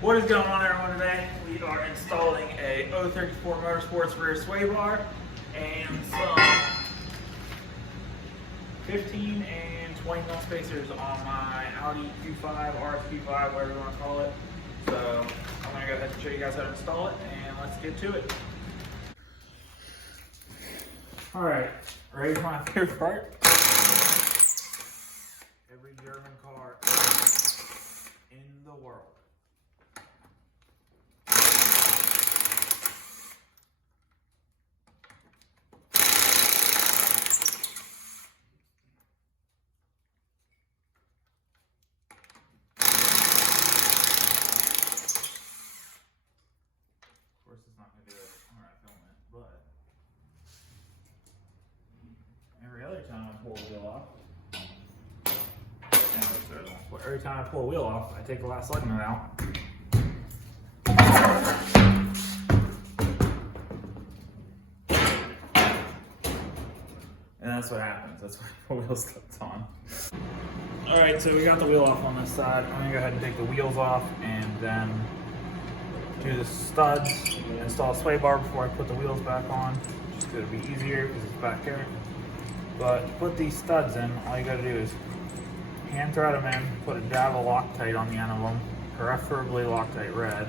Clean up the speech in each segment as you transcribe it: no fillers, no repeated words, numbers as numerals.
What is going on, everyone? Today we are installing a 034 Motorsports rear sway bar and some 15 and 20 mil spacers on my Audi Q5, SQ5, whatever you want to call it. So I'm going to go ahead and show you guys how to install it, and let's get to it. Alright, ready for my favorite part? Every German car in the world. Of course, it's not going to do it when I film it, but every other time I pull a wheel off, every time I pull a wheel off, I take the last lug nut out. And that's what happens. That's why the wheel slips on. Alright, so we got the wheel off on this side. I'm gonna go ahead and take the wheels off and then do the studs, install a sway bar before I put the wheels back on. Just gonna be easier because it's back here. But to put these studs in, all you gotta do is hand thread them in, put a dab of Loctite on the end of them, preferably Loctite red.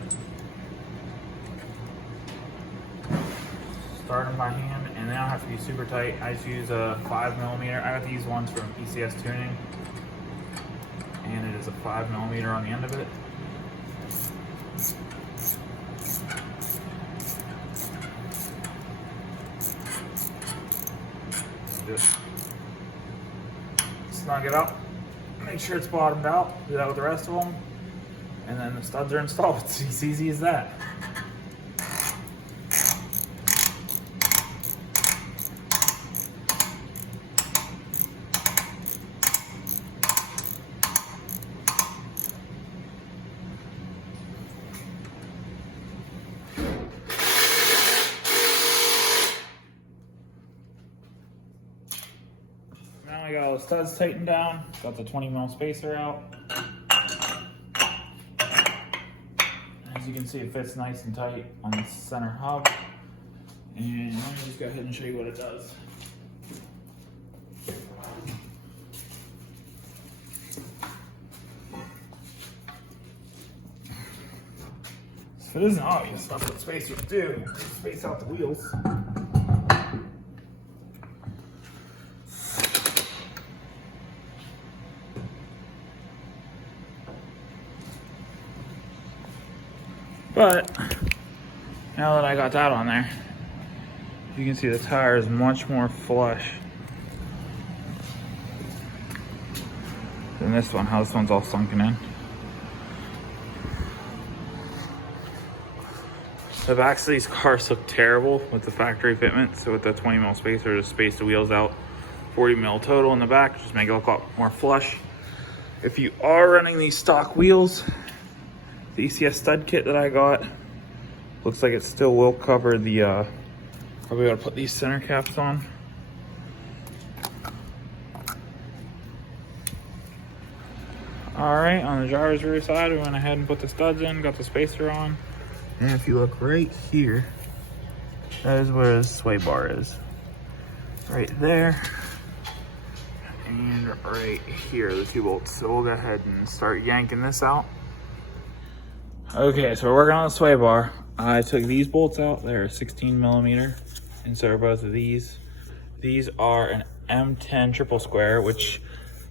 Start them by hand, and they don't have to be super tight. I just use a 5mm. I got these ones from ECS Tuning, and it is a 5mm on the end of it. Just snug it up, make sure it's bottomed out, do that with the rest of them, and then the studs are installed. It's as easy as that. Now I got all the studs tightened down, got the 20mm spacer out. As you can see, it fits nice and tight on the center hub. And let me just go ahead and show you what it does. So it isn't obvious, that's what spacers do. Space out the wheels. But now that I got that on there, you can see the tire is much more flush than this one, how this one's all sunken in. The backs of these cars look terrible with the factory fitment, so with the 20mm spacer to space the wheels out, 40mm total in the back, just make it look a lot more flush. If you are running these stock wheels, the ECS stud kit that I got looks like it still will cover the probably gotta put these center caps on. Alright, on the driver's rear side, we went ahead and put the studs in, got the spacer on. And if you look right here, that is where the sway bar is. Right there. And right here, the two bolts. So we'll go ahead and start yanking this out. Okay, so we're working on the sway bar. I took these bolts out. They're 16mm, and so are both of these. These are an M10 triple square, which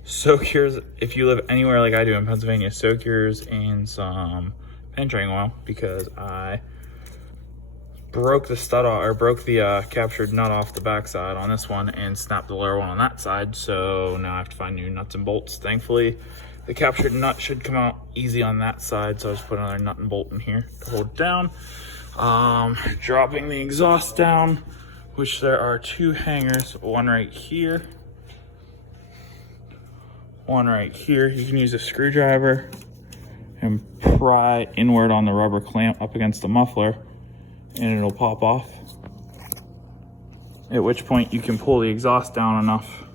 soak yours, if you live anywhere like I do in Pennsylvania, soak yours in some entering oil, because I broke the stud off, or broke the captured nut off the backside on this one and snapped the lower one on that side. So now I have to find new nuts and bolts. Thankfully, the captured nut should come out easy on that side, so I just put another nut and bolt in here to hold it down. Dropping the exhaust down, which there are two hangers, one right here, one right here. You can use a screwdriver and pry inward on the rubber clamp up against the muffler, and it'll pop off. At which point you can pull the exhaust down enough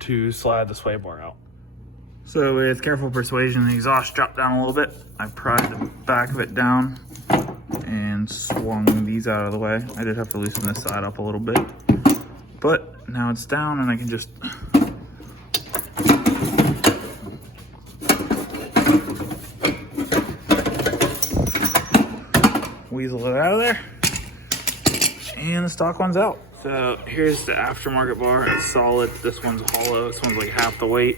to slide the sway bar out. So with careful persuasion, the exhaust dropped down a little bit. I pried the back of it down and swung these out of the way. I did have to loosen this side up a little bit, but now it's down and I can just weasel it out of there, and the stock one's out. So here's the aftermarket bar. It's solid. This one's hollow. This one's like half the weight.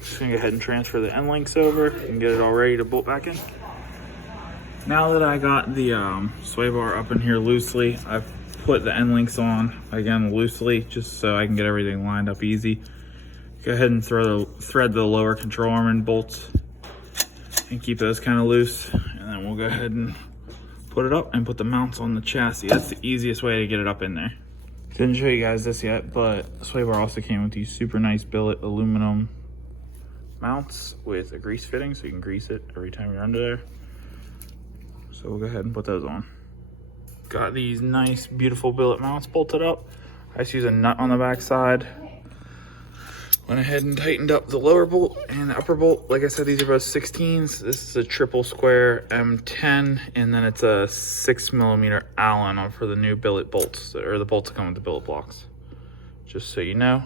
Just gonna go ahead and transfer the end links over and get it all ready to bolt back in. Now that I got the Swaybar up in here loosely, I've put the end links on again loosely just so I can get everything lined up easy. Go ahead and thread the lower control arm and bolts and keep those kind of loose, and then we'll go ahead and put it up and put the mounts on the chassis. That's the easiest way to get it up in there. Didn't show you guys this yet, but Swaybar also came with these super nice billet aluminum mounts with a grease fitting, so you can grease it every time you're under there. So we'll go ahead and put those on. Got these nice, beautiful billet mounts bolted up. I just use a nut on the back side. Went ahead and tightened up the lower bolt and the upper bolt. Like I said, these are both 16s. This is a triple square M10, and then it's a 6mm Allen for the new billet bolts, or the bolts that come with the billet blocks. Just so you know.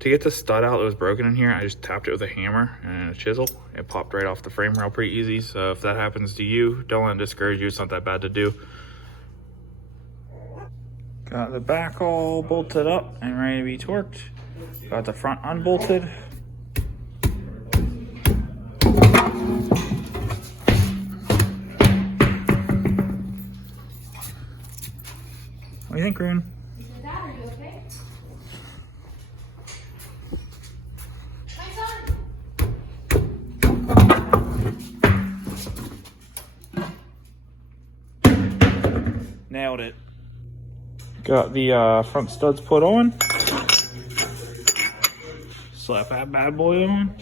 To get the stud out that was broken in here, I just tapped it with a hammer and a chisel. It popped right off the frame rail pretty easy. So if that happens to you, don't let it discourage you. It's not that bad to do. Got the back all bolted up and ready to be torqued. Got the front unbolted. What do you think, Rune? Nailed it. Got the front studs put on. Slap that bad boy on.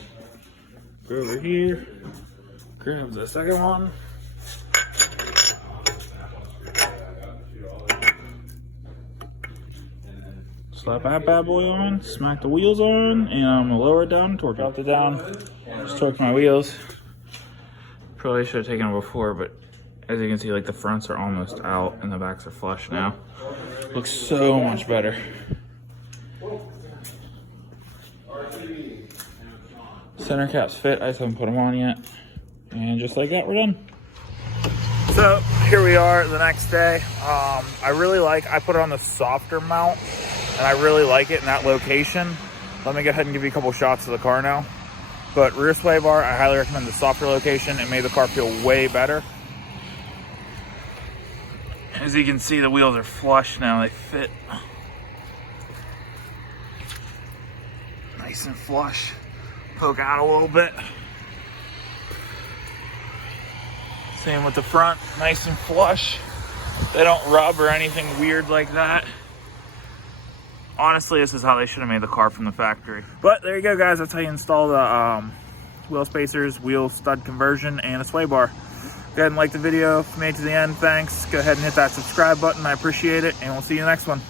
Go over here. Grab the second one. Slap that bad boy on. Smack the wheels on. And I'm gonna lower it down. Torque dropped it down. Just torque my wheels. Probably should have taken it before, but as you can see, like the fronts are almost out and the backs are flush now. Looks so much better. Center caps fit. I just haven't put them on yet. And just like that, we're done. So here we are the next day. I put it on the softer mount, and I really like it in that location. Let me go ahead and give you a couple shots of the car now. But rear sway bar, I highly recommend the softer location. It made the car feel way better. As you can see, the wheels are flush now. They fit nice and flush. Poke out a little bit. Same with the front, nice and flush. They don't rub or anything weird like that. Honestly, this is how they should have made the car from the factory. But there you go, guys. That's how you install the wheel spacers, wheel stud conversion, and a sway bar. Go ahead and like the video. If you made it to the end, thanks. Go ahead and hit that subscribe button. I appreciate it, and we'll see you in the next one.